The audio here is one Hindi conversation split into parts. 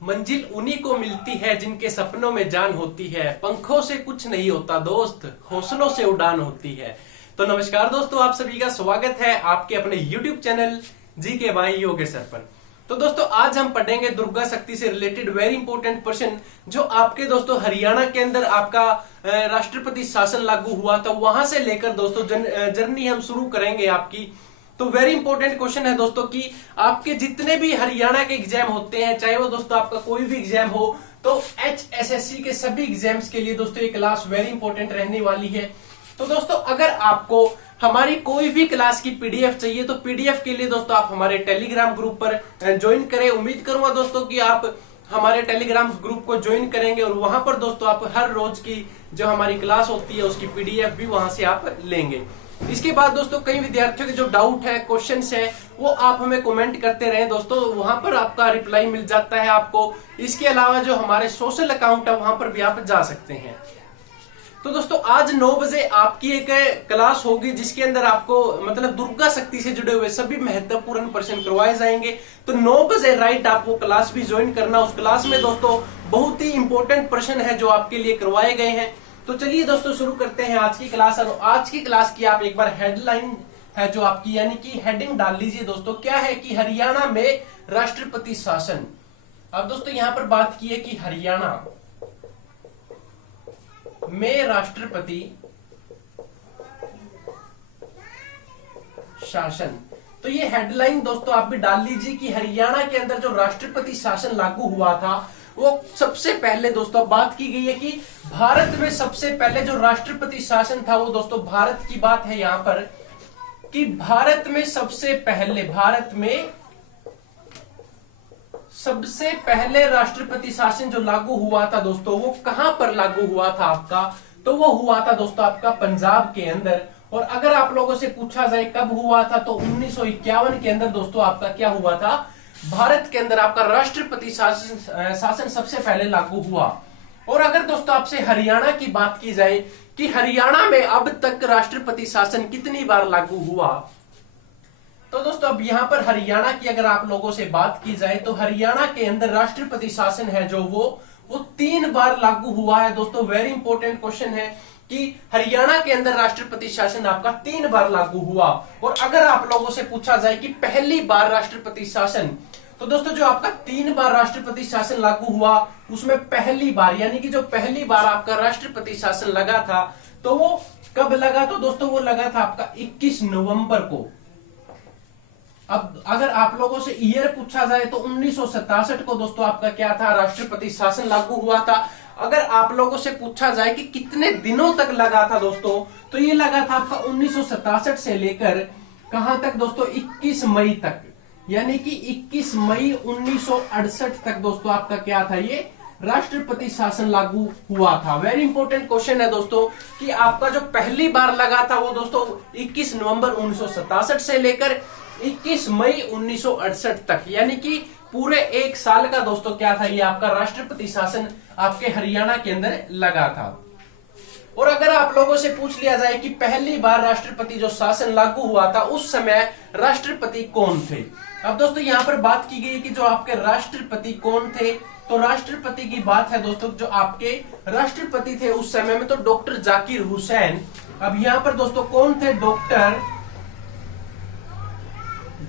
मंजिल उन्हीं को मिलती है जिनके सपनों में जान होती है। पंखों से कुछ नहीं होता दोस्त, हौसलों से उड़ान होती है। तो नमस्कार दोस्तों, आप सभी का स्वागत है आपके अपने YouTube चैनल जी के भाई योगेश्वर पर। तो दोस्तों आज हम पढ़ेंगे दुर्गा शक्ति से रिलेटेड वेरी इंपॉर्टेंट क्वेश्चन, जो आपके दोस्तों हरियाणा के अंदर आपका राष्ट्रपति शासन लागू हुआ था, वहां से लेकर दोस्तों जर्नी हम शुरू करेंगे आपकी। तो वेरी इंपॉर्टेंट क्वेश्चन है दोस्तों कि आपके जितने भी हरियाणा के एग्जाम होते हैं, चाहे वो दोस्तों आपका कोई भी एग्जाम हो, तो HSSC के सभी एग्जाम्स के लिए दोस्तों ये क्लास वेरी इंपॉर्टेंट रहने वाली है। तो दोस्तों अगर आपको हमारी कोई भी क्लास की PDF चाहिए तो PDF के लिए दोस्तों आप हमारे टेलीग्राम ग्रुप पर ज्वाइन करें। उम्मीद करूंगा दोस्तों कि आप हमारे टेलीग्राम ग्रुप को ज्वाइन करेंगे और वहां पर दोस्तों आप हर रोज की जो हमारी क्लास होती है उसकी PDF भी वहां से आप लेंगे। इसके बाद दोस्तों कई विद्यार्थियों के जो डाउट है, क्वेश्चंस है, वो आप हमें कमेंट करते रहे दोस्तों, वहां पर आपका रिप्लाई मिल जाता है आपको। इसके अलावा जो हमारे सोशल अकाउंट है वहां पर भी आप जा सकते हैं। तो दोस्तों आज 9 बजे आपकी एक क्लास होगी जिसके अंदर आपको मतलब दुर्गा शक्ति से जुड़े हुए सभी महत्वपूर्ण प्रश्न करवाए जाएंगे। तो 9 बजे राइट आप वो क्लास भी ज्वाइन करना। उस क्लास में दोस्तों बहुत ही इंपॉर्टेंट प्रश्न है जो आपके लिए करवाए गए हैं। तो चलिए दोस्तों शुरू करते हैं आज की क्लास। और आज की क्लास की आप एक बार हेडलाइन है जो आपकी, यानी कि हेडिंग डाल लीजिए दोस्तों। क्या है कि हरियाणा में राष्ट्रपति शासन। अब दोस्तों यहां पर बात की है कि हरियाणा में राष्ट्रपति शासन। तो ये हेडलाइन दोस्तों आप भी डाल लीजिए कि हरियाणा के अंदर जो राष्ट्रपति शासन लागू हुआ था वो सबसे पहले दोस्तों बात की गई है कि भारत में सबसे पहले जो राष्ट्रपति शासन था वो दोस्तों भारत की बात है यहां पर कि भारत में सबसे पहले राष्ट्रपति शासन जो लागू हुआ था दोस्तों वो कहां पर लागू हुआ था आपका, तो वो हुआ था दोस्तों आपका पंजाब के अंदर। और अगर आप लोगों से पूछा जाए कब हुआ था तो 1951 के अंदर दोस्तों आपका क्या हुआ था, भारत के अंदर आपका राष्ट्रपति शासन सबसे पहले लागू हुआ। और अगर दोस्तों आपसे हरियाणा की बात की जाए कि हरियाणा में अब तक राष्ट्रपति शासन कितनी बार लागू हुआ, तो दोस्तों अब यहां पर हरियाणा की अगर आप लोगों से बात की जाए तो हरियाणा के अंदर राष्ट्रपति शासन है जो वो 3 बार लागू हुआ है दोस्तों। वेरी इंपॉर्टेंट क्वेश्चन है कि हरियाणा के अंदर राष्ट्रपति शासन आपका 3 बार लागू हुआ। और अगर आप लोगों से पूछा जाए कि पहली बार राष्ट्रपति शासन, तो दोस्तों जो आपका 3 बार राष्ट्रपति शासन लागू हुआ उसमें पहली बार यानी कि जो पहली बार आपका राष्ट्रपति शासन लगा था तो वो कब लगा, तो दोस्तों वो लगा था आपका 21 नवंबर को। अब अगर आप लोगों से ईयर पूछा जाए तो 1967 को दोस्तों आपका क्या था, राष्ट्रपति शासन लागू हुआ था। अगर आप लोगों से पूछा जाए कि कितने दिनों तक लगा था दोस्तों, तो ये लगा था आपका 1967 से लेकर कहां तक दोस्तों, 21 मई तक, यानी कि 21 मई 1968 तक दोस्तों आपका क्या था, ये राष्ट्रपति शासन लागू हुआ था। वेरी इंपॉर्टेंट क्वेश्चन है दोस्तों कि आपका जो पहली बार लगा था वो दोस्तों 21 नवंबर 1967 से लेकर 21 मई 1968 तक, यानी कि पूरे 1 साल का दोस्तों क्या था, ये आपका राष्ट्रपति शासन आपके हरियाणा के अंदर लगा था। और अगर आप लोगों से पूछ लिया जाए कि पहली बार राष्ट्रपति जो शासन लागू हुआ था उस समय राष्ट्रपति कौन थे, अब दोस्तों यहां पर बात की गई कि जो आपके राष्ट्रपति कौन थे, तो राष्ट्रपति की बात है दोस्तों जो आपके राष्ट्रपति थे उस समय में तो डॉक्टर जाकिर हुसैन। अब यहां पर दोस्तों कौन थे, डॉक्टर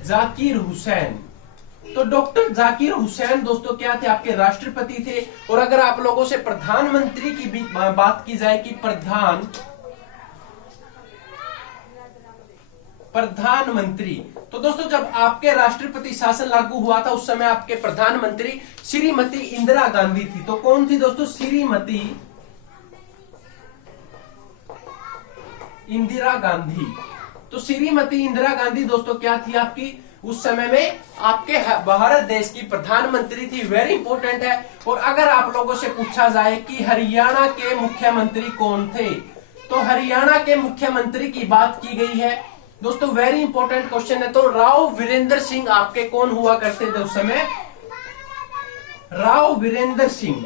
जाकिर हुसैन। तो डॉक्टर जाकिर हुसैन दोस्तों क्या थे, आपके राष्ट्रपति थे। और अगर आप लोगों से प्रधानमंत्री की भी बात की जाए कि प्रधानमंत्री, तो दोस्तों जब आपके राष्ट्रपति शासन लागू हुआ था उस समय आपके प्रधानमंत्री श्रीमती इंदिरा गांधी थी। तो कौन थी दोस्तों, श्रीमती इंदिरा गांधी। तो श्रीमती इंदिरा गांधी दोस्तों क्या थी आपकी, उस समय में आपके भारत देश की प्रधानमंत्री थी। वेरी इंपॉर्टेंट है। और अगर आप लोगों से पूछा जाए कि हरियाणा के मुख्यमंत्री कौन थे, तो हरियाणा के मुख्यमंत्री की बात की गई है दोस्तों। वेरी इंपॉर्टेंट क्वेश्चन है। तो राव वीरेंद्र सिंह आपके कौन हुआ करते थे उस समय, राव वीरेंद्र सिंह।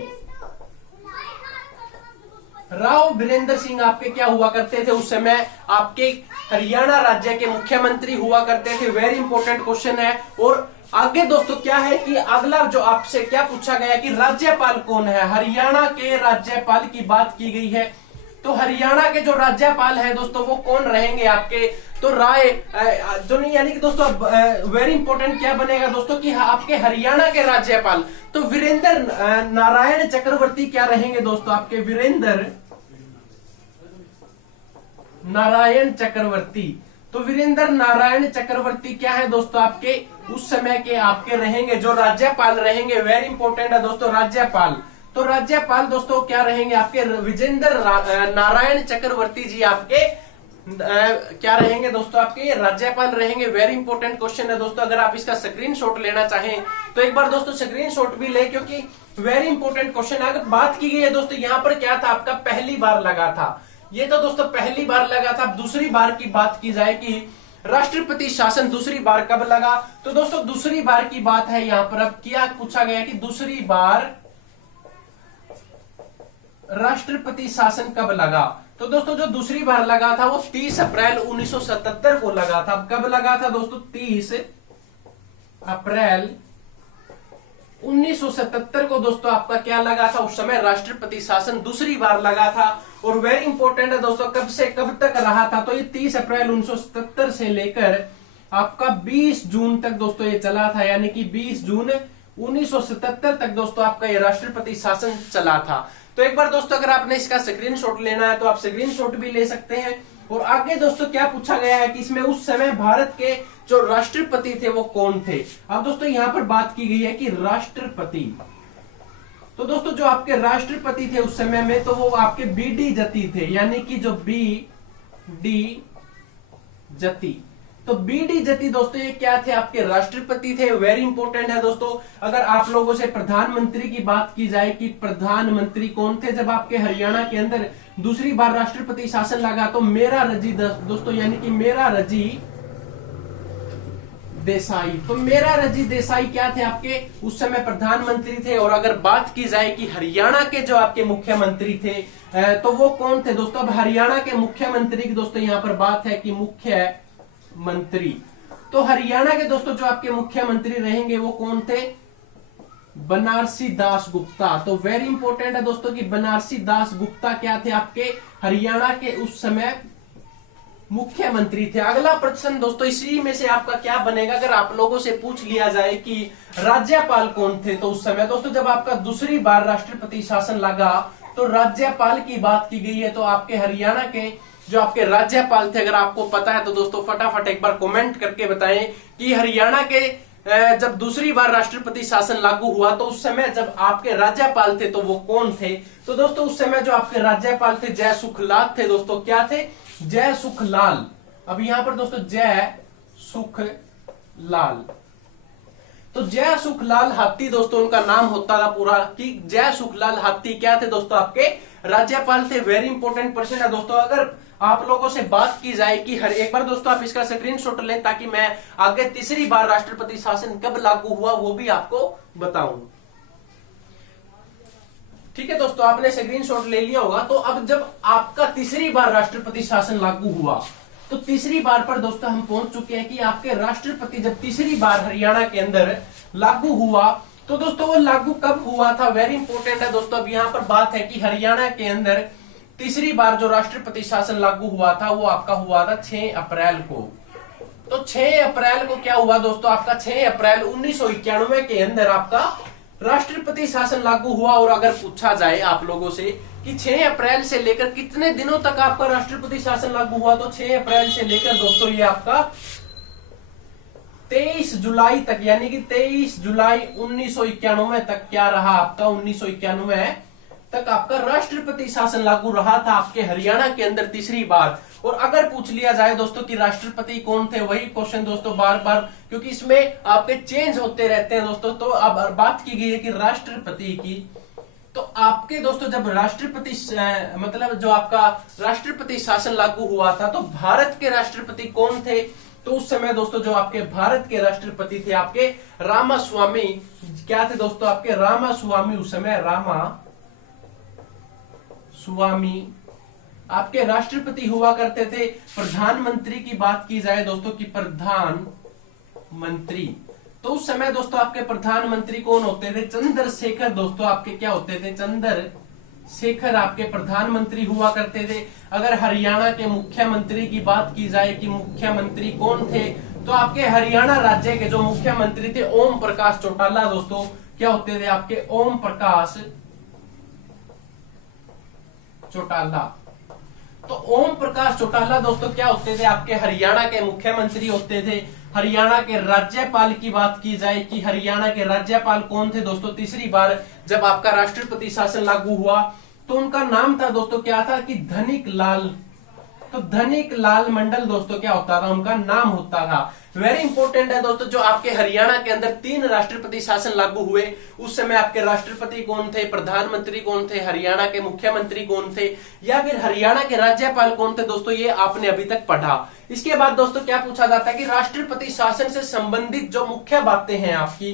राव वीरेंद्र सिंह आपके क्या हुआ करते थे उस समय, आपके हरियाणा राज्य के मुख्यमंत्री हुआ करते थे। वेरी इंपॉर्टेंट क्वेश्चन है। और आगे दोस्तों क्या है कि अगला जो आपसे क्या पूछा गया कि राज्यपाल कौन है। हरियाणा के राज्यपाल की बात की गई है। तो हरियाणा के जो राज्यपाल है दोस्तों वो कौन रहेंगे आपके, तो राय जो नहीं, यानी कि दोस्तों वेरी इंपॉर्टेंट क्या बनेगा दोस्तों कि आपके हरियाणा के राज्यपाल तो वीरेंद्र नारायण चक्रवर्ती क्या रहेंगे दोस्तों आपके, वीरेंद्र नारायण चक्रवर्ती। तो वीरेंद्र नारायण चक्रवर्ती क्या है दोस्तों आपके उस समय के आपके रहेंगे जो राज्यपाल रहेंगे। वेरी इंपॉर्टेंट है दोस्तों राज्यपाल। तो राज्यपाल दोस्तों क्या रहेंगे आपके, वीरेंद्र नारायण चक्रवर्ती जी आपके क्या रहेंगे दोस्तों आपके राज्यपाल रहेंगे। वेरी इंपॉर्टेंट क्वेश्चन है दोस्तों। अगर आप इसका स्क्रीनशॉट लेना चाहें तो एक बार दोस्तों स्क्रीनशॉट भी ले, क्योंकि वेरी इंपॉर्टेंट क्वेश्चन है। अगर बात की गई है दोस्तों यहाँ पर क्या था आपका, पहली बार लगा था, ये तो दोस्तों पहली बार लगा था। अब दूसरी बार की बात की जाए कि राष्ट्रपति शासन दूसरी बार कब लगा, तो दोस्तों दूसरी बार की बात है यहाँ पर। अब क्या पूछा गया कि दूसरी बार राष्ट्रपति शासन कब लगा, तो दोस्तों जो दूसरी बार लगा था वो 30 अप्रैल 1977 को लगा था। अब कब लगा था दोस्तों, 30 अप्रैल 1977 को दोस्तों आपका क्या लगा था, उस समय राष्ट्रपति शासन दूसरी बार लगा था। और वेरी इंपॉर्टेंट है दोस्तों कब से कब तक रहा था, तो ये 30 अप्रैल 1977 से लेकर आपका 20 जून तक दोस्तों ये चला था, यानी कि 20 जून 1977 तक दोस्तों आपका ये राष्ट्रपति शासन चला था। तो एक बार दोस्तों अगर आपने इसका स्क्रीनशॉट लेना है तो आप स्क्रीनशॉट भी ले सकते हैं। और आगे दोस्तों क्या पूछा गया है कि इसमें उस समय भारत के जो राष्ट्रपति थे वो कौन थे। अब दोस्तों यहां पर बात की गई है कि राष्ट्रपति, तो दोस्तों जो आपके राष्ट्रपति थे उस समय में तो वो आपके बीडी जती थे, यानी कि जो बीडी जती। तो बीडी जती दोस्तों ये क्या थे, आपके राष्ट्रपति थे। वेरी इंपॉर्टेंट है दोस्तों। अगर आप लोगों से प्रधानमंत्री की बात की जाए कि प्रधानमंत्री कौन थे जब आपके हरियाणा के अंदर दूसरी बार राष्ट्रपति शासन लगा, तो मेरा रजी दोस्तों, यानी कि मेरा रजी देसाई। तो मेरा रजी देसाई क्या थे आपके उस समय प्रधानमंत्री थे। और अगर बात की जाए कि हरियाणा के जो आपके मुख्यमंत्री थे तो वो कौन थे दोस्तों। अब हरियाणा के मुख्यमंत्री की दोस्तों यहाँ पर बात है कि मुख्यमंत्री, तो हरियाणा के दोस्तों जो आपके मुख्यमंत्री रहेंगे वो कौन थे, बनारसी दास गुप्ता। तो वेरी इंपॉर्टेंट है दोस्तों कि बनारसी दास गुप्ता क्या थे आपके हरियाणा के उस समय मुख्यमंत्री थे। अगला प्रश्न दोस्तों इसी में से आपका क्या बनेगा, अगर आप लोगों से पूछ लिया जाए कि राज्यपाल कौन थे तो उस समय दोस्तों जब आपका दूसरी बार राष्ट्रपति शासन लगा तो राज्यपाल की बात की गई है। तो आपके हरियाणा के जो आपके राज्यपाल थे, अगर आपको पता है तो दोस्तों फटाफट एक बार कमेंट करके बताएं कि हरियाणा के जब दूसरी बार राष्ट्रपति शासन लागू हुआ तो उस समय जब आपके राज्यपाल थे तो वो कौन थे। तो दोस्तों उस समय जो आपके राज्यपाल थे जय सुखलाल थे दोस्तों, क्या थे, जय सुखलाल। अब यहां पर दोस्तों जय सुखलाल, तो जय सुखलाल हाथी दोस्तों उनका नाम होता था पूरा कि जय सुखलाल हाथी क्या थे दोस्तों आपके राज्यपाल थे। वेरी इंपॉर्टेंट क्वेश्चन है दोस्तों। अगर आप लोगों से बात की जाए कि हर एक बार दोस्तों आप इसका स्क्रीनशॉट लें ताकि मैं आगे तीसरी बार राष्ट्रपति शासन कब लागू हुआ वो भी आपको बताऊं। ठीक है दोस्तों, आपने स्क्रीनशॉट ले लिया होगा। तो अब जब आपका तीसरी बार राष्ट्रपति शासन लागू हुआ तो तीसरी बार पर दोस्तों हम पहुंच चुके हैं कि आपके राष्ट्रपति जब तीसरी बार हरियाणा के अंदर लागू हुआ तो दोस्तों वो लागू कब हुआ था। वेरी इंपॉर्टेंट है दोस्तों। अब यहां पर बात है कि हरियाणा के अंदर तीसरी बार जो राष्ट्रपति शासन लागू हुआ था वो आपका हुआ था 6 अप्रैल को। तो 6 अप्रैल को क्या हुआ दोस्तों, आपका 6 अप्रैल 1991 के अंदर आपका राष्ट्रपति शासन लागू हुआ। और अगर पूछा जाए आप लोगों से कि 6 अप्रैल से लेकर कितने दिनों तक आपका राष्ट्रपति शासन लागू हुआ, तो 6 अप्रैल से लेकर दोस्तों ये आपका 23 जुलाई तक, यानी कि 23 जुलाई 1991 तक क्या रहा आपका, 1991 तक आपका राष्ट्रपति शासन लागू रहा था आपके हरियाणा के अंदर तीसरी बार। और अगर पूछ लिया जाए दोस्तों कि राष्ट्रपति कौन थे, वही क्वेश्चन दोस्तों बार बार, क्योंकि इसमें आपके चेंज होते रहते हैं दोस्तों। तो अब बात की गई है कि राष्ट्रपति की, तो आपके दोस्तों जब राष्ट्रपति मतलब जो आपका राष्ट्रपति शासन लागू हुआ था तो भारत के राष्ट्रपति कौन थे, तो उस समय दोस्तों जो आपके भारत के राष्ट्रपति थे आपके रामास्वामी, क्या थे दोस्तों आपके रामास्वामी, उस समय रामास्वामी आपके राष्ट्रपति हुआ करते थे। प्रधानमंत्री की बात की जाए दोस्तों की प्रधानमंत्री, तो उस समय दोस्तों आपके प्रधानमंत्री कौन होते थे? चंद्रशेखर दोस्तों आपके क्या होते थे? चंद्रशेखर आपके प्रधानमंत्री हुआ करते थे। अगर हरियाणा के मुख्यमंत्री की बात की जाए कि मुख्यमंत्री कौन थे, तो आपके हरियाणा राज्य के जो मुख्यमंत्री थे ओम प्रकाश चौटाला दोस्तों क्या होते थे? आपके ओम प्रकाश चौटाला। तो ओम प्रकाश चौटाला दोस्तों क्या होते थे? आपके हरियाणा के मुख्यमंत्री होते थे। हरियाणा के राज्यपाल की बात की जाए कि हरियाणा के राज्यपाल कौन थे दोस्तों? तीसरी बार जब आपका राष्ट्रपति शासन लागू हुआ तो उनका नाम था दोस्तों क्या था कि धनिक लाल। तो धनिक लाल मंडल दोस्तों क्या होता था? उनका नाम होता था। वेरी इंपॉर्टेंट है दोस्तों, जो आपके हरियाणा के अंदर 3 राष्ट्रपति शासन लागू हुए, उस समय आपके राष्ट्रपति कौन थे, प्रधानमंत्री कौन थे, हरियाणा के मुख्यमंत्री कौन थे, या फिर हरियाणा के राज्यपाल कौन थे दोस्तों, ये आपने अभी तक पढ़ा। इसके बाद दोस्तों क्या पूछा जाता है कि राष्ट्रपति शासन से संबंधित जो मुख्य बातें हैं आपकी,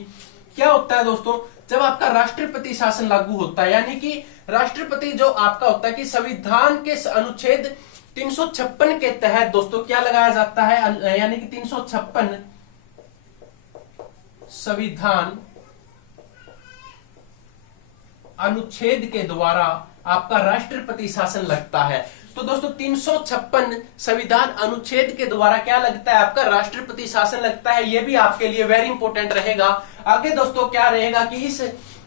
क्या होता है दोस्तों जब आपका राष्ट्रपति शासन लागू होता है, यानी कि राष्ट्रपति जो आपका होता है कि संविधान के अनुच्छेद 356 के तहत दोस्तों क्या लगाया जाता है, यानी कि 356 संविधान अनुच्छेद के द्वारा आपका राष्ट्रपति शासन लगता है। तो दोस्तों 356 संविधान अनुच्छेद के द्वारा क्या लगता है? आपका राष्ट्रपति शासन लगता है। यह भी आपके लिए वेरी इंपॉर्टेंट रहेगा। आगे दोस्तों क्या रहेगा कि इस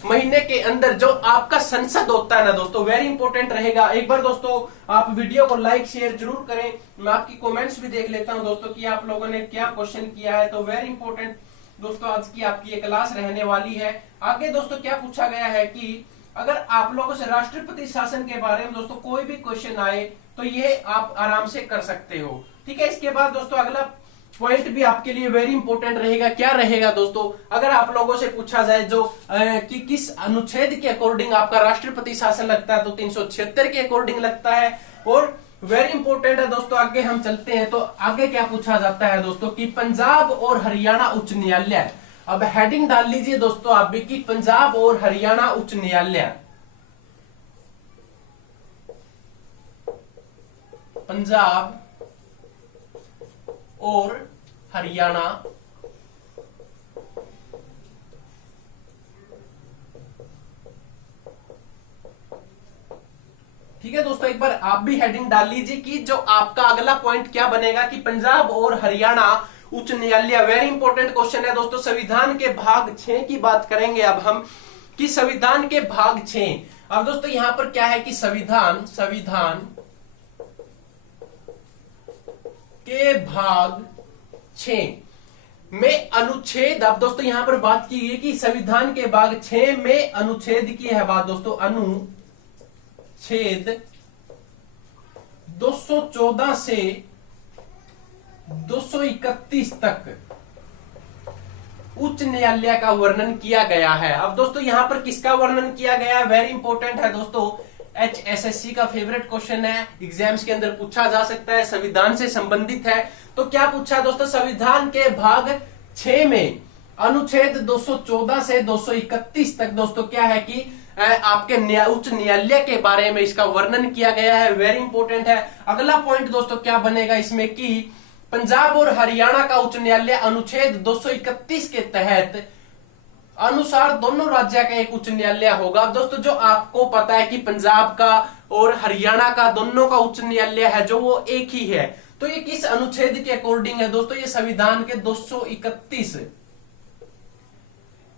महीने के अंदर जो आपका संसद होता है ना दोस्तों, वेरी इंपॉर्टेंट रहेगा। एक बार दोस्तों आप वीडियो को लाइक शेयर जरूर करें। मैं आपकी कमेंट्स भी देख लेता हूं दोस्तों कि आप लोगों ने क्या क्वेश्चन किया है। तो वेरी इंपॉर्टेंट दोस्तों आज की आपकी ये क्लास रहने वाली है। आगे दोस्तों क्या पूछा गया है कि अगर आप लोगों से राष्ट्रपति शासन के बारे में दोस्तों कोई भी क्वेश्चन आए तो ये आप आराम से कर सकते हो, ठीक है। इसके बाद दोस्तों अगला पॉइंट भी आपके लिए वेरी इंपॉर्टेंट रहेगा। क्या रहेगा दोस्तों? अगर आप लोगों से पूछा जाए जो कि किस अनुच्छेद के अकॉर्डिंग आपका राष्ट्रपति शासन लगता है, तो 376 के अकॉर्डिंग लगता है। और वेरी इंपॉर्टेंट है दोस्तों, आगे हम चलते हैं तो आगे क्या पूछा जाता है दोस्तों कि पंजाब और हरियाणा उच्च न्यायालय। अब हेडिंग डाल लीजिए दोस्तों आप भी कि पंजाब और हरियाणा उच्च न्यायालय, पंजाब और हरियाणा ठीक है दोस्तों, एक बार आप भी हेडिंग डाल लीजिए कि जो आपका अगला पॉइंट क्या बनेगा कि पंजाब और हरियाणा उच्च न्यायालय। वेरी इंपॉर्टेंट क्वेश्चन है दोस्तों। संविधान के भाग 6 की बात करेंगे अब हम कि संविधान के भाग 6। अब दोस्तों यहां पर क्या है कि संविधान के भाग 6 में अनुच्छेद, अब दोस्तों यहां पर बात की गई कि संविधान के भाग 6 में अनुच्छेद की है बात दोस्तों, अनुच्छेद 214 से 231 तक उच्च न्यायालय का वर्णन किया गया है। अब दोस्तों यहां पर किसका वर्णन किया गया है? वेरी इंपॉर्टेंट है दोस्तों, HSSC का फेवरेट क्वेश्चन है, एग्जाम्स के अंदर पूछा जा सकता है, संविधान से संबंधित है। तो क्या पूछा दोस्तों? संविधान के भाग 6 में अनुच्छेद 214 से 231 तक दोस्तों क्या है कि आपके उच्च न्यायालय के बारे में इसका वर्णन किया गया है। वेरी इंपॉर्टेंट है। अगला पॉइंट दोस्तों क्या बनेगा इसमें कि पंजाब और हरियाणा का उच्च न्यायालय अनुच्छेद 231 के तहत अनुसार दोनों राज्य का एक उच्च न्यायालय होगा। दोस्तों जो आपको पता है कि पंजाब का और हरियाणा का दोनों का उच्च न्यायालय है जो वो एक ही है। तो ये किस अनुच्छेद के अकॉर्डिंग है दोस्तों? ये संविधान के 231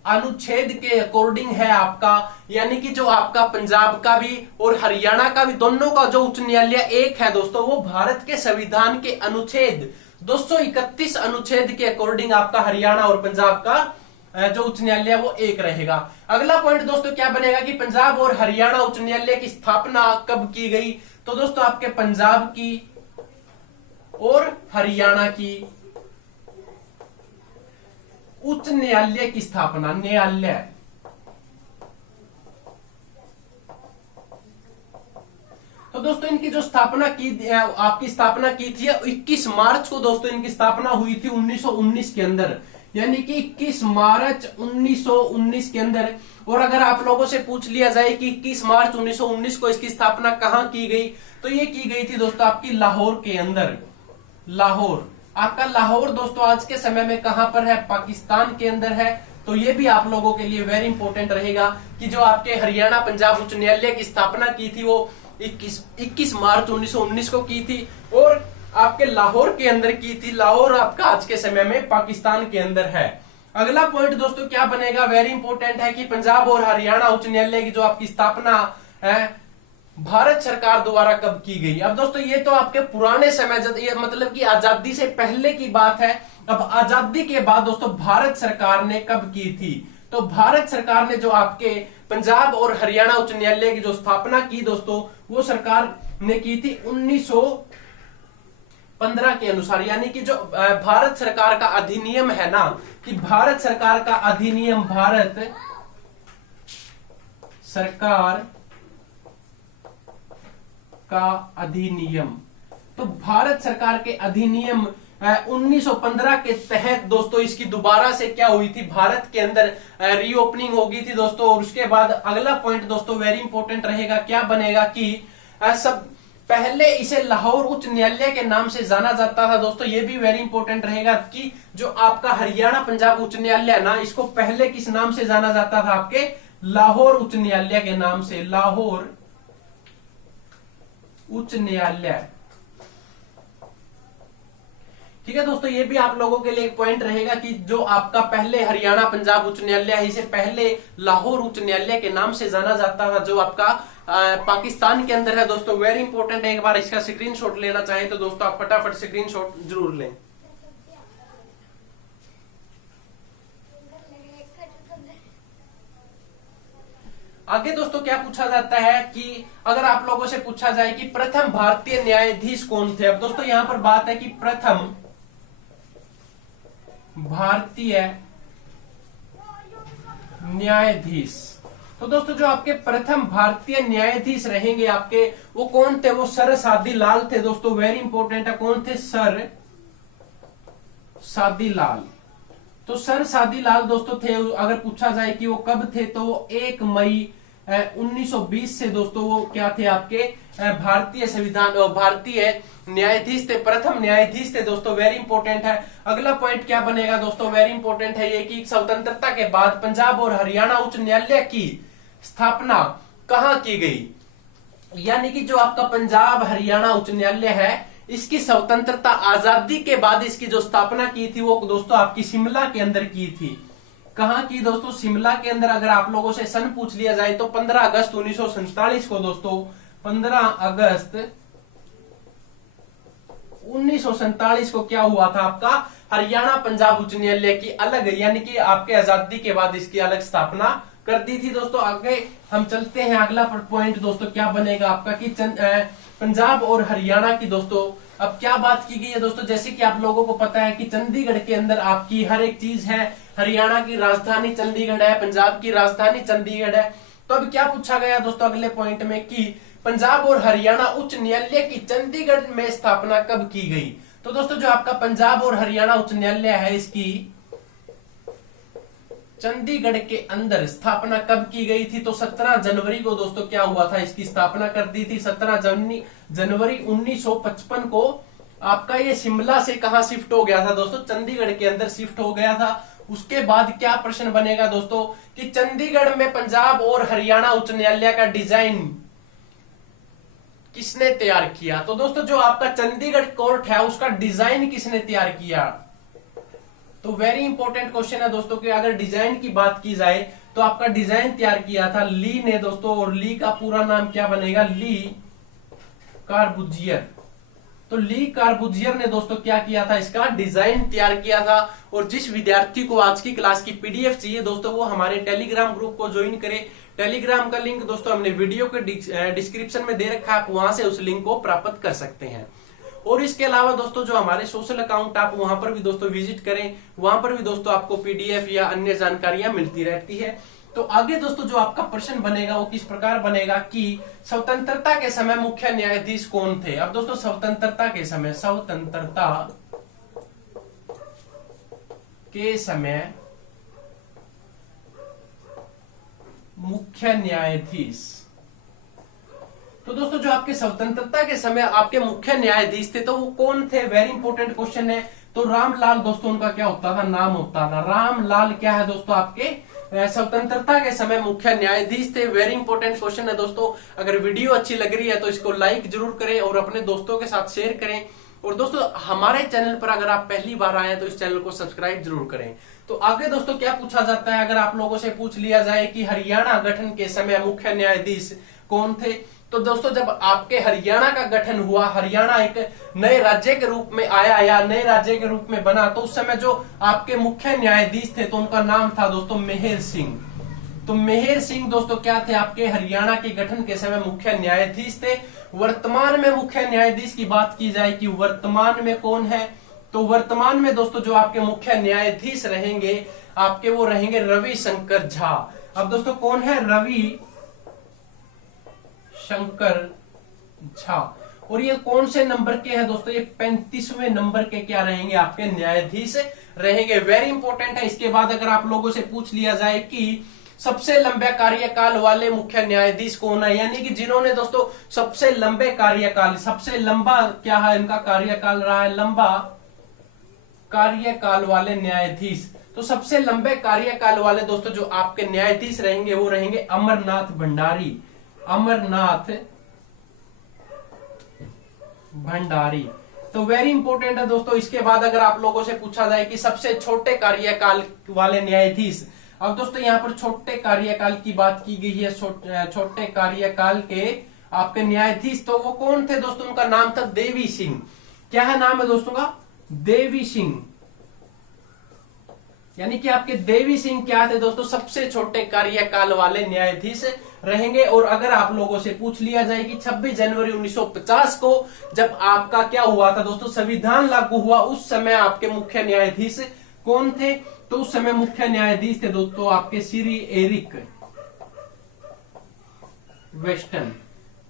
अनुच्छेद के अकॉर्डिंग है आपका, यानी कि जो आपका पंजाब का भी और हरियाणा का भी दोनों का जो उच्च न्यायालय एक है दोस्तों, वो भारत के संविधान के अनुच्छेद 231 अनुच्छेद के अकॉर्डिंग आपका हरियाणा और पंजाब का जो उच्च न्यायालय वो एक रहेगा। अगला पॉइंट दोस्तों क्या बनेगा कि पंजाब और हरियाणा उच्च न्यायालय की स्थापना कब की गई? तो दोस्तों आपके पंजाब की और हरियाणा की उच्च न्यायालय की स्थापना, न्यायालय तो दोस्तों इनकी जो स्थापना की आपकी स्थापना की थी 21 मार्च को दोस्तों इनकी स्थापना हुई थी 1919 के अंदर, यानी कि 21 मार्च 1919 के अंदर। और अगर आप लोगों से पूछ लिया जाए कि 21 मार्च 1919 को इसकी स्थापना कहां की गई, तो ये की गई थी दोस्तों आपकी लाहौर के अंदर, लाहौर। आपका लाहौर दोस्तों आज के समय में कहां पर है, पाकिस्तान के अंदर है। तो ये भी आप लोगों के लिए वेरी इंपॉर्टेंट रहेगा कि जो आपके हरियाणा पंजाब उच्च न्यायालय की स्थापना की थी वो 21 मार्च 1919 को की थी और आपके लाहौर के अंदर की थी। लाहौर आपका आज के समय में पाकिस्तान के अंदर है। अगला पॉइंट दोस्तों क्या बनेगा, वेरी इंपॉर्टेंट है कि पंजाब और हरियाणा उच्च न्यायालय की जो आपकी स्थापना है भारत सरकार द्वारा कब की गई। अब दोस्तों ये तो आपके पुराने समय, ये मतलब कि आजादी से पहले की बात है। अब आजादी के बाद दोस्तों भारत सरकार ने कब की थी, तो भारत सरकार ने जो आपके पंजाब और हरियाणा उच्च न्यायालय की जो स्थापना की दोस्तों, वो सरकार ने की थी 1915 के अनुसार। यानी कि जो भारत सरकार का अधिनियम है ना, कि भारत सरकार का अधिनियम, भारत सरकार का अधिनियम, तो भारत सरकार के अधिनियम 1915 के तहत दोस्तों इसकी दोबारा से क्या हुई थी, भारत के अंदर रीओपनिंग हो गई थी दोस्तों। और उसके बाद अगला पॉइंट दोस्तों वेरी इंपॉर्टेंट रहेगा, क्या बनेगा कि सब पहले इसे लाहौर उच्च न्यायालय के नाम से जाना जाता था दोस्तों। ये भी वेरी इंपॉर्टेंट रहेगा कि जो आपका हरियाणा पंजाब उच्च न्यायालय ना, इसको पहले किस नाम से जाना जाता था, आपके लाहौर उच्च न्यायालय के नाम से, लाहौर उच्च न्यायालय। ठीक है दोस्तों, ये भी आप लोगों के लिए एक पॉइंट रहेगा कि जो आपका पहले हरियाणा पंजाब उच्च न्यायालय है, इसे पहले लाहौर उच्च न्यायालय के नाम से जाना जाता था, जो आपका पाकिस्तान के अंदर है दोस्तों। वेरी इंपॉर्टेंट है, एक बार इसका स्क्रीनशॉट लेना चाहें तो दोस्तों आप फटाफट स्क्रीनशॉट जरूर लें। आगे दोस्तों क्या पूछा जाता है कि अगर आप लोगों से पूछा जाए कि प्रथम भारतीय न्यायाधीश कौन थे। अब दोस्तों यहां पर बात है कि प्रथम भारतीय न्यायाधीश, तो दोस्तों जो आपके प्रथम भारतीय न्यायाधीश रहेंगे आपके, वो कौन थे, वो सर सादी लाल थे दोस्तों। वेरी इंपॉर्टेंट है, कौन थे, सर सादी लाल। तो सर सादी लाल दोस्तों थे, अगर पूछा जाए कि वो कब थे, तो वो 1 मई 1920 से दोस्तों वो क्या थे, आपके भारतीय संविधान भारतीय न्यायाधीश थे, प्रथम न्यायाधीश थे दोस्तों। वेरी इंपॉर्टेंट है। अगला पॉइंट क्या बनेगा दोस्तों, वेरी इंपॉर्टेंट है ये कि स्वतंत्रता के बाद पंजाब और हरियाणा उच्च न्यायालय की स्थापना कहां की गई। यानी कि जो आपका पंजाब हरियाणा उच्च न्यायालय है, इसकी स्वतंत्रता आजादी के बाद इसकी जो स्थापना की थी वो दोस्तों आपकी शिमला के अंदर की थी। कहां की दोस्तों, शिमला के अंदर। अगर आप लोगों से सन पूछ लिया जाए तो 15 अगस्त 1947 को दोस्तों, 15 अगस्त 1947 को क्या हुआ था, आपका हरियाणा पंजाब उच्च न्यायालय की अलग, यानी कि आपके आजादी के बाद इसकी अलग स्थापना कर दी थी दोस्तों। आगे हम चलते हैं, अगला पॉइंट दोस्तों क्या बनेगा आपका कि पंजाब और हरियाणा की दोस्तों अब क्या बात की गई है दोस्तों। जैसे कि आप लोगों को पता है कि चंडीगढ़ के अंदर आपकी हर एक चीज है। हरियाणा की राजधानी चंडीगढ़ है, पंजाब की राजधानी चंडीगढ़ है। तो अब क्या पूछा गया दोस्तों अगले पॉइंट में कि पंजाब और हरियाणा उच्च न्यायालय की चंडीगढ़ में स्थापना कब की गई। तो दोस्तों जो आपका पंजाब और हरियाणा उच्च न्यायालय है, इसकी चंडीगढ़ के अंदर स्थापना कब की गई थी, तो 17 जनवरी को दोस्तों क्या हुआ था, इसकी स्थापना कर दी थी। 17 जनवरी 1955 को आपका ये शिमला से कहां शिफ्ट हो गया था दोस्तों, चंडीगढ़ के अंदर शिफ्ट हो गया था। उसके बाद क्या प्रश्न बनेगा दोस्तों कि चंडीगढ़ में पंजाब और हरियाणा उच्च न्यायालय का डिजाइन किसने तैयार किया। तो दोस्तों जो आपका चंडीगढ़ कोर्ट है उसका डिजाइन किसने तैयार किया। तो वेरी इंपॉर्टेंट क्वेश्चन है दोस्तों कि अगर डिजाइन की बात की जाए तो आपका डिजाइन तैयार किया था ली ने दोस्तों। और ली का पूरा नाम क्या बनेगा, ली कार्बुजियर। तो ली कार्बुजियर ने दोस्तों क्या किया था, इसका डिजाइन तैयार किया था। और जिस विद्यार्थी को आज की क्लास की पीडीएफ चाहिए दोस्तों, वो हमारे टेलीग्राम ग्रुप को ज्वाइन करे। टेलीग्राम का लिंक दोस्तों हमने वीडियो के डिस्क्रिप्शन में दे रखा है, आप वहां से उस लिंक को प्राप्त कर सकते हैं। और इसके अलावा दोस्तों जो हमारे सोशल अकाउंट, आप वहां पर भी दोस्तों विजिट करें, वहां पर भी दोस्तों आपको पीडीएफ या अन्य जानकारियां मिलती रहती है। तो आगे दोस्तों जो आपका प्रश्न बनेगा वो किस प्रकार बनेगा कि स्वतंत्रता के समय मुख्य न्यायाधीश कौन थे। अब दोस्तों स्वतंत्रता के समय मुख्य न्यायाधीश, तो दोस्तों जो आपके स्वतंत्रता के समय आपके मुख्य न्यायाधीश थे तो वो कौन थे, वेरी इंपॉर्टेंट क्वेश्चन है। तो रामलाल दोस्तों उनका क्या होता था, नाम होता था। रामलाल क्या है दोस्तों, आपके स्वतंत्रता के समय मुख्य न्यायाधीश थे। वेरी इंपॉर्टेंट क्वेश्चन है दोस्तों। अगर वीडियो अच्छी लग रही है तो इसको लाइक जरूर करें और अपने दोस्तों के साथ शेयर करें। और दोस्तों हमारे चैनल पर अगर आप पहली बार आए हैं तो इस चैनल को सब्सक्राइब जरूर करें। तो आगे दोस्तों क्या पूछा जाता है, अगर आप लोगों से पूछ लिया जाए कि हरियाणा गठन के समय मुख्य न्यायाधीश कौन थे, तो दोस्तों जब आपके हरियाणा का गठन हुआ, हरियाणा एक नए राज्य के रूप में आया या नए राज्य के रूप में बना, तो उस समय जो आपके मुख्य न्यायाधीश थे तो उनका नाम था दोस्तों मेहर सिंह। तो मेहर सिंह दोस्तों क्या थे, आपके हरियाणा के गठन के समय मुख्य न्यायाधीश थे। वर्तमान में मुख्य न्यायाधीश की बात की जाए कि वर्तमान में कौन है, तो वर्तमान में दोस्तों जो आपके मुख्य न्यायाधीश रहेंगे आपके, वो रहेंगे रविशंकर झा। अब दोस्तों कौन है, रवि शंकर झा। और ये कौन से नंबर के हैं दोस्तों, ये 35वें नंबर के क्या रहेंगे, आपके न्यायाधीश रहेंगे। वेरी इंपॉर्टेंट है। इसके बाद अगर आप लोगों से पूछ लिया जाए कि सबसे लंबे कार्यकाल वाले मुख्य न्यायाधीश कौन है, यानी कि जिन्होंने दोस्तों सबसे लंबे कार्यकाल, सबसे लंबा क्या है इनका कार्यकाल रहा है, लंबा कार्यकाल वाले न्यायाधीश। तो सबसे लंबे कार्यकाल वाले दोस्तों जो आपके न्यायाधीश रहेंगे वो रहेंगे अमरनाथ भंडारी। अमरनाथ भंडारी। तो वेरी इंपॉर्टेंट है दोस्तों। इसके बाद अगर आप लोगों से पूछा जाए कि सबसे छोटे कार्यकाल वाले न्यायाधीश, अब दोस्तों यहाँ पर छोटे कार्यकाल की बात की गई है, छोटे कार्यकाल के आपके न्यायाधीश, तो वो कौन थे दोस्तों, उनका नाम था देवी सिंह। क्या है नाम है दोस्तों का, देवी सिंह। यानी कि आपके देवी सिंह क्या थे दोस्तों, सबसे छोटे कार्यकाल वाले न्यायाधीश रहेंगे। और अगर आप लोगों से पूछ लिया जाए कि 26 जनवरी 1950 को जब आपका क्या हुआ था दोस्तों, संविधान लागू हुआ, उस समय आपके मुख्य न्यायाधीश कौन थे, तो उस समय मुख्य न्यायाधीश थे दोस्तों आपके श्री एरिक वेस्टन।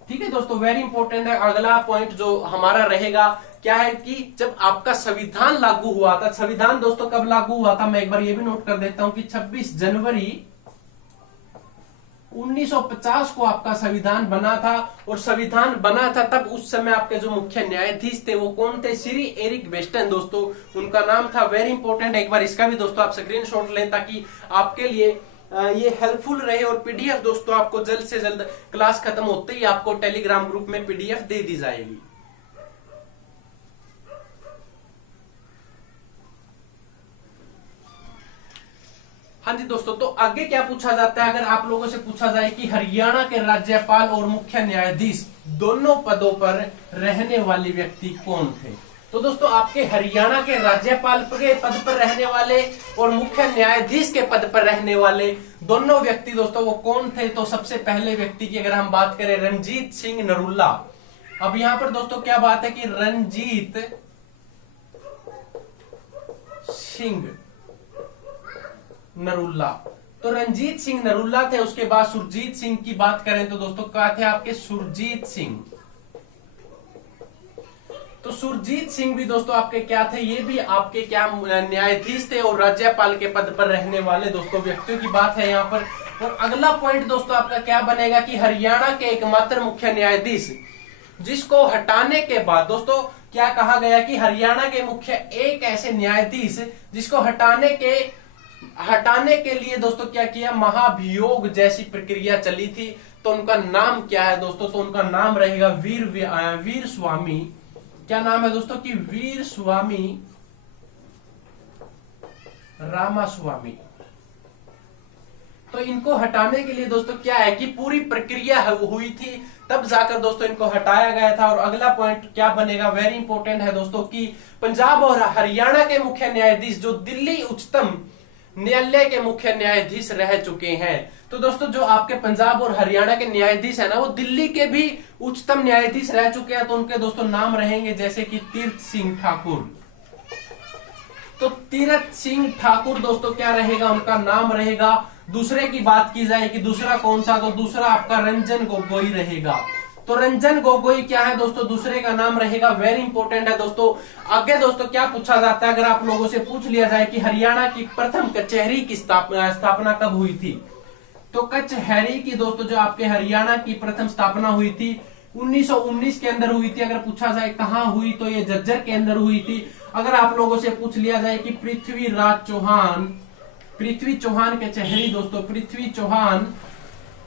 ठीक है दोस्तों, वेरी इंपॉर्टेंट है। अगला पॉइंट जो हमारा रहेगा क्या है कि जब आपका संविधान लागू हुआ था, संविधान दोस्तों कब लागू हुआ था, मैं एक बार ये भी नोट कर देता हूं कि 26 जनवरी 1950 को आपका संविधान बना था। और संविधान बना था तब उस समय आपके जो मुख्य न्यायाधीश थे वो कौन थे, श्री एरिक वेस्टन दोस्तों उनका नाम था। वेरी इंपॉर्टेंट, एक बार इसका भी दोस्तों आप स्क्रीनशॉट लें ताकि आपके लिए ये हेल्पफुल रहे। और पीडीएफ दोस्तों आपको जल्द से जल्द क्लास खत्म होते ही आपको टेलीग्राम ग्रुप में पीडीएफ दे दी जाएगी। हाँ जी दोस्तों, तो आगे क्या पूछा जाता है, अगर आप लोगों से पूछा जाए कि हरियाणा के राज्यपाल और मुख्य न्यायाधीश दोनों पदों पर रहने वाले व्यक्ति कौन थे, तो दोस्तों आपके हरियाणा के राज्यपाल के पद पर रहने वाले और मुख्य न्यायाधीश के पद पर रहने वाले दोनों व्यक्ति दोस्तों वो कौन थे, तो सबसे पहले व्यक्ति की अगर हम बात करें रणजीत सिंह नरूला। अब यहां पर दोस्तों क्या बात है कि रणजीत सिंह नरूला, तो रणजीत सिंह नरूला थे। उसके बाद सुरजीत सिंह की बात करें तो दोस्तों क्या थे आपके, सुरजीत सिंह। तो सुरजीत सिंह भी दोस्तों आपके क्या थे, ये भी आपके क्या न्यायाधीश थे और राज्यपाल के पद पर रहने वाले दोस्तों व्यक्तियों की बात है यहाँ पर। और अगला पॉइंट दोस्तों आपका क्या बनेगा कि हरियाणा के एकमात्र मुख्य न्यायाधीश जिसको हटाने के बाद दोस्तों क्या कहा गया कि हरियाणा के मुख्य एक ऐसे न्यायाधीश जिसको हटाने के लिए दोस्तों क्या किया, महाभियोग जैसी प्रक्रिया चली थी। तो उनका नाम क्या है दोस्तों, तो उनका नाम रहेगा वीर स्वामी। क्या नाम है दोस्तों कि वीर स्वामी रामास्वामी। तो इनको हटाने के लिए दोस्तों क्या है कि पूरी प्रक्रिया हुई थी तब जाकर दोस्तों इनको हटाया गया था। और अगला पॉइंट क्या बनेगा, वेरी इंपॉर्टेंट है दोस्तों कि पंजाब और हरियाणा के मुख्य न्यायाधीश जो दिल्ली उच्चतम न्यायालय के मुख्य न्यायाधीश रह चुके हैं। तो दोस्तों जो आपके पंजाब और हरियाणा के न्यायाधीश है ना, वो दिल्ली के भी उच्चतम न्यायाधीश रह चुके हैं। तो उनके दोस्तों नाम रहेंगे जैसे कि तीर्थ सिंह ठाकुर। तो तीर्थ सिंह ठाकुर दोस्तों क्या रहेगा, उनका नाम रहेगा। दूसरे की बात की जाए कि दूसरा कौन था, तो दूसरा आपका रंजन गोगोई रहेगा। तो रंजन गोगोई क्या है दोस्तों, दूसरे का नाम रहेगा। वेरी इंपॉर्टेंट है दोस्तों। आगे दोस्तों क्या पूछा जाता है, अगर आप लोगों से पूछ लिया जाए कि हरियाणा की प्रथम कचहरी की स्थापना कब हुई थी, तो कचहरी की दोस्तों जो आपके हरियाणा की प्रथम स्थापना हुई थी 1919 के अंदर हुई थी। अगर पूछा जाए कहां हुई, तो ये झज्जर के अंदर हुई थी। अगर आप लोगों से पूछ लिया जाए कि पृथ्वीराज चौहान, पृथ्वी चौहान कचहरी दोस्तों, पृथ्वी चौहान,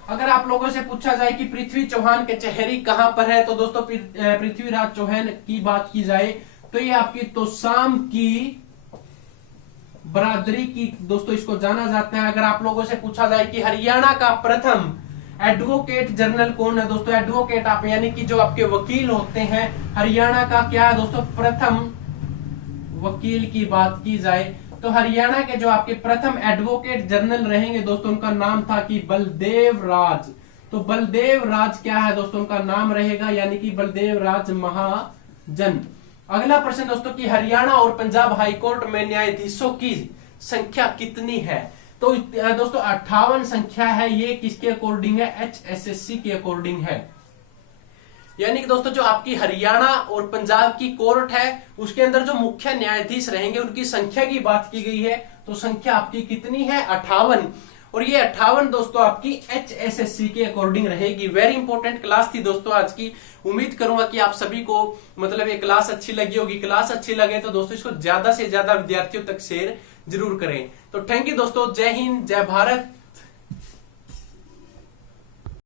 अगर आप लोगों से पूछा जाए कि पृथ्वी चौहान कचहरी कहां पर है, तो दोस्तों पृथ्वीराज चौहान की बात की जाए तो ये आपकी तोसाम की बरादरी की दोस्तों इसको जाना जाता है। अगर आप लोगों से पूछा जाए कि हरियाणा का प्रथम एडवोकेट जनरल कौन है दोस्तों, एडवोकेट आप यानी कि जो आपके वकील होते हैं, हरियाणा का क्या है दोस्तों प्रथम वकील की बात की जाए तो हरियाणा के जो आपके प्रथम एडवोकेट जनरल रहेंगे दोस्तों, उनका नाम था कि बलदेव राज। तो बलदेव राज क्या है दोस्तों, उनका नाम रहेगा यानी कि बलदेव राज महाजन। अगला प्रश्न दोस्तों कि हरियाणा और पंजाब हाईकोर्ट में न्यायाधीशों की संख्या कितनी है, तो दोस्तों 58 संख्या है। ये किसके अकॉर्डिंग है, HSSC के अकॉर्डिंग है। यानी कि दोस्तों जो आपकी हरियाणा और पंजाब की कोर्ट है उसके अंदर जो मुख्य न्यायाधीश रहेंगे उनकी संख्या की बात की गई है, तो संख्या आपकी कितनी है, 58। और ये 58 दोस्तों आपकी HSSC के अकॉर्डिंग रहेगी। वेरी इंपॉर्टेंट क्लास थी दोस्तों आज की। उम्मीद करूंगा कि आप सभी को मतलब ये क्लास अच्छी लगी होगी। क्लास अच्छी लगे तो दोस्तों इसको ज्यादा से ज्यादा विद्यार्थियों तक शेयर जरूर करें। तो थैंक यू दोस्तों, जय हिंद, जय भारत।